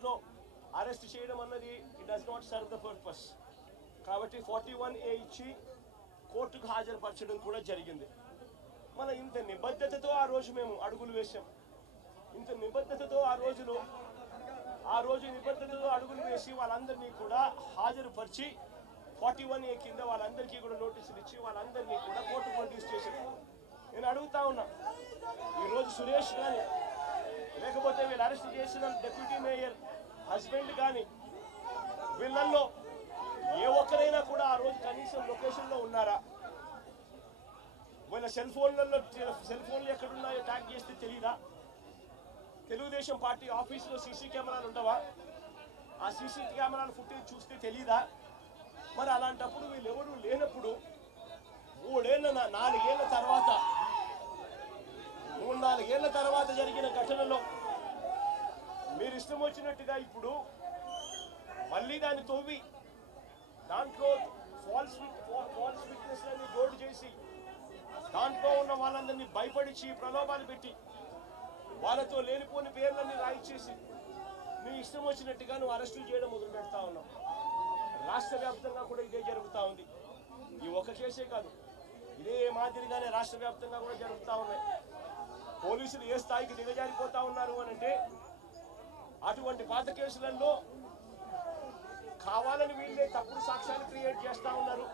దీంట్లో అరెస్ట్ చేయడం అన్నది it does not serve the purpose. కాబట్టి 41A ఇచ్చి కోర్టుకు హాజరుపరచడం కూడా జరిగింది. మన ఇంత నిబద్ధతతో ఆ రోజు మేము అడుగులు వేశాం. ఇంత నిబద్ధతతో ఆ రోజు నిబద్ధతతో అడుగులు వేసి వాళ్ళందరినీ కూడా హాజరుపరిచి 41A కింద వాళ్ళందరికీ కూడా నోటీసులు ఇచ్చి వాళ్ళందరినీ కూడా కోర్టు ప్రొడ్యూస్ చేశారు. నేను అడుగుతా ఉన్నా, ఈరోజు సురేష్ కానీ లేకపోతే వీళ్ళు అరెస్ట్ చేసిన డిప్యూటీ మేయర్ హస్బెండ్ కానీ వీళ్ళల్లో ఏ ఒక్కరైనా కూడా ఆ రోజు కనీసం లొకేషన్లో ఉన్నారా? వీళ్ళ సెల్ ఫోన్లు ఎక్కడున్నాయో ట్యాగ్ చేస్తే తెలియదా? తెలుగుదేశం పార్టీ ఆఫీసులో సీసీ కెమెరాలు ఉండవా? ఆ సీసీ కెమెరాల ఫుటేజ్ చూస్తే తెలియదా? మరి అలాంటప్పుడు వీళ్ళు ఎవరు లేనప్పుడు 4 ఏళ్ల తర్వాత జరిగిన ఘటనలో మీరు ఇష్టం వచ్చినట్టుగా ఇప్పుడు మళ్ళీ దాన్ని తోవి దాంట్లో ఫాల్స్ విట్నెస్లని జోడు చేసి దాంట్లో ఉన్న వాళ్ళందరినీ భయపడిచి ప్రలోభాలు పెట్టి వాళ్ళతో లేనిపోని పేర్లన్నీ రాయిచేసి నీ ఇష్టం వచ్చినట్టుగా నువ్వు అరెస్టులు చేయడం మొదలు పెడతా ఉన్నావు. రాష్ట్ర వ్యాప్తంగా కూడా ఇదే జరుగుతూ ఉంది. ఈ ఒక కేసే కాదు, ఇదే మాదిరిగానే రాష్ట్ర వ్యాప్తంగా కూడా జరుగుతూ ఉన్నాయి. పోలీసులు ఏ స్థాయికి దిగజారిపోతా ఉన్నారు అని అంటే అటువంటి పాత కేసులలో కావాలని వీళ్ళే తప్పుడు సాక్ష్యాలు క్రియేట్ చేస్తూ ఉన్నారు.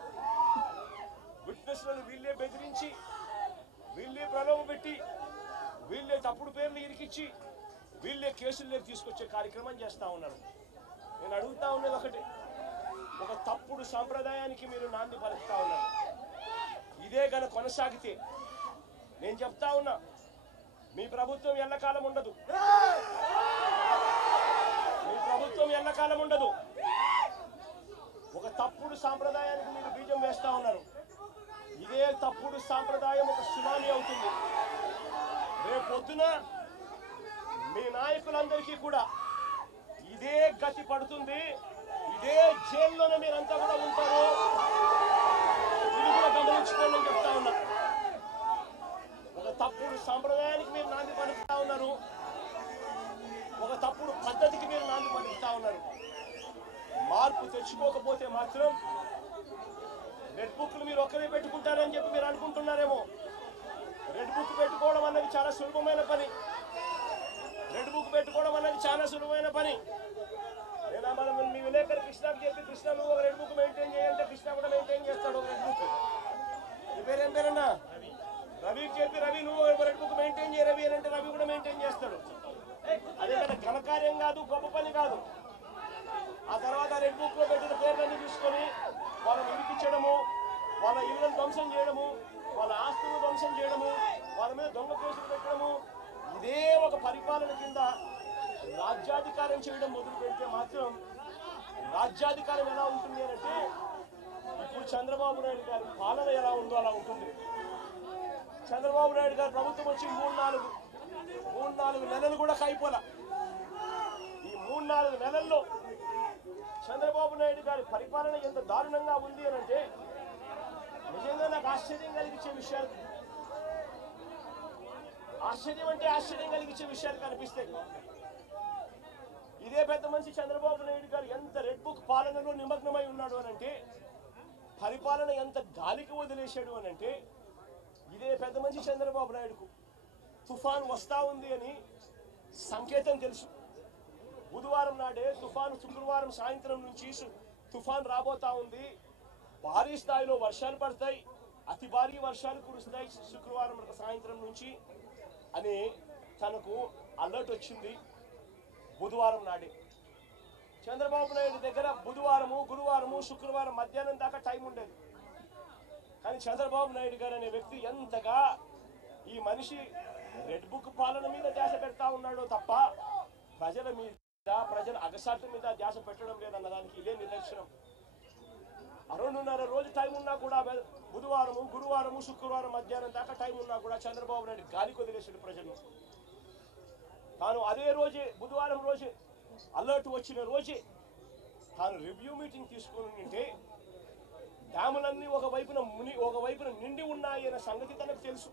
విట్నెస్లను వీళ్ళే బెదిరించి వీళ్ళే ప్రలోభ పెట్టి వీళ్ళే తప్పుడు పేర్లు ఇరికిచ్చి వీళ్ళే కేసుల్లోకి తీసుకొచ్చే కార్యక్రమం చేస్తూ ఉన్నారు. నేను అడుగుతా ఉన్నది ఒకటి, ఒక తప్పుడు సాంప్రదాయానికి మీరు నాంది పలుకుతా ఉన్నారు. ఇదే గన కొనసాగితే నేను చెప్తా ఉన్నా, మీ ప్రభుత్వం ఎల్లకాలం ఉండదు. మీ ప్రభుత్వం ఎల్లకాలం ఉండదు. ఒక తప్పుడు సాంప్రదాయానికి మీరు బీజం వేస్తా ఉన్నారు. ఇదే తప్పుడు సాంప్రదాయం ఒక సునామీ అవుతుంది. రేపొద్దున మీ నాయకులందరికీ కూడా ఇదే గతి పడుతుంది. ఇదే జైల్లోనే మీరంతా కూడా ఉంటారు. ఇది కూడా గమనించుకోండి అని చెప్తా ఉన్నా. ఒక తప్పుడు సాంప్రదాయానికి మీరు నాంది పలుకుతా ఉన్నారు. ఒక తప్పుడు పద్ధతికి మీరు నాంది పలుకుతా ఉన్నారు. మార్పు తెచ్చుకోకపోతే మాత్రం రెడ్ బుక్లు మీరు ఒక్కరే పెట్టుకుంటారని చెప్పి మీరు అనుకుంటున్నారేమో. రెడ్ బుక్ పెట్టుకోవడం అన్నది చాలా సులభమైన పని. రెడ్ బుక్ పెట్టుకోవడం అన్నది చాలా సులభమైన పని. నేను మనం మీ విలేకరు కృష్ణకి చెప్పి, కృష్ణ నువ్వు ఒక రెడ్ బుక్ మెయింటైన్ చేయాలంటే కృష్ణ కూడా మెయింటైన్ చేస్తాడు ఒక రెడ్ బుక్. నీ పేరేం పేరన్నా? రవికి చెప్పి, రవి నువ్వు ఒక రెడ్ బుక్ మెయింటైన్ చేయ రవి అని అంటే రవి కూడా మెయింటైన్ చేస్తాడు. అదే కదా ఘనకార్యం కాదు, గొప్ప పని కాదు. ఆ తర్వాత రెడ్ బుక్ లో పెట్టిన పేర్లన్నీ తీసుకొని వాళ్ళని ఇరికించడము, వాళ్ళ ఇళ్లను ధ్వంసం చేయడము, వాళ్ళ ఆస్తులను ధ్వంసం చేయడము, వాళ్ళ మీద దొంగ కేసులు పెట్టడము, ఇదే ఒక పరిపాలన కింద రాజ్యాధికారం చేయడం మొదలు పెడితే మాత్రం రాజ్యాధికారం ఎలా ఉంటుంది అంటే ఇప్పుడు చంద్రబాబు నాయుడు గారి పాలన ఎలా ఉందో అలా ఉంటుంది. చంద్రబాబు నాయుడు గారి ప్రభుత్వం వచ్చి 3-4 నెలలు కూడా కైపోలా. ఈ 3-4 నెలల్లో చంద్రబాబు నాయుడు గారి పరిపాలన ఎంత దారుణంగా ఉంది అని అంటే నిజంగా నాకు ఆశ్చర్యం కలిగించే విషయాలు, ఆశ్చర్యం కలిగించే విషయాలు కనిపిస్తాయి. ఇదే పెద్ద మనిషి చంద్రబాబు నాయుడు గారు ఎంత రెడ్ బుక్ పాలనలో నిమగ్నమై ఉన్నాడు అని అంటే, పరిపాలన ఎంత గాలికి వదిలేశాడు అని అంటే, ఇదే పెద్ద మనిషి చంద్రబాబు నాయుడుకు తుఫాను వస్తా ఉంది అని సంకేతం తెలుసు. బుధవారం నాడే తుఫాను, శుక్రవారం సాయంత్రం నుంచి తుఫాన్ రాబోతా ఉంది, భారీ స్థాయిలో వర్షాలు పడతాయి, అతి భారీ వర్షాలు కురుస్తాయి శుక్రవారం సాయంత్రం నుంచి అని తనకు అలర్ట్ వచ్చింది. బుధవారం నాడే చంద్రబాబు నాయుడు దగ్గర బుధవారము, గురువారము, శుక్రవారం మధ్యాహ్నం దాకా టైం ఉండేది. కానీ చంద్రబాబు నాయుడు గారు అనే వ్యక్తి ఎంతగా ఈ మనిషి రెడ్ బుక్ పాలన మీద ధ్యాస పెడతా ఉన్నాడో తప్ప ప్రజల మీద, ప్రజల అగసాట్ల మీద ధ్యాస పెట్టడం లేదన్నదానికి ఇదే నిదర్శనం. 2.5 రోజు టైం ఉన్నా కూడా, బుధవారము, గురువారము, శుక్రవారం మధ్యాహ్నం దాకా టైం ఉన్నా కూడా చంద్రబాబు నాయుడు గాలికి వదిలేసాడు ప్రజలను. తాను అదే రోజే, బుధవారం రోజే అలర్ట్ వచ్చిన రోజే తాను రివ్యూ మీటింగ్ తీసుకుని ఉంటే డ్యాములన్నీ ఒకవైపున నిండి ఉన్నాయి అనే సంగతి తనకు తెలుసు.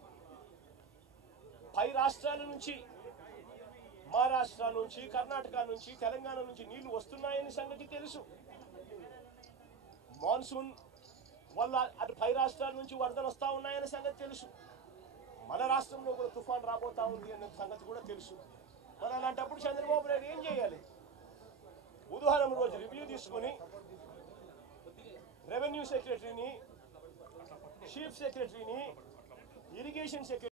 పై రాష్ట్రాల నుంచి మహారాష్ట్ర నుంచి, కర్ణాటక నుంచి, తెలంగాణ నుంచి నీళ్లు వస్తున్నాయని సంగతి తెలుసు. మాన్సూన్ వల్ల అటు పై రాష్ట్రాల నుంచి వరదలు వస్తూ ఉన్నాయనే సంగతి తెలుసు. మన రాష్ట్రంలో కూడా తుఫాన్ రాబోతా ఉంది అనే సంగతి కూడా తెలుసు. మరి అలాంటప్పుడు చంద్రబాబు నాయుడు ఏం చేయాలి? బుధవారం రోజు రివ్యూ తీసుకొని రెవెన్యూ సెక్రటరీని, చీఫ్ సెక్రటరీని, ఇరిగేషన్ సెక్రటరీ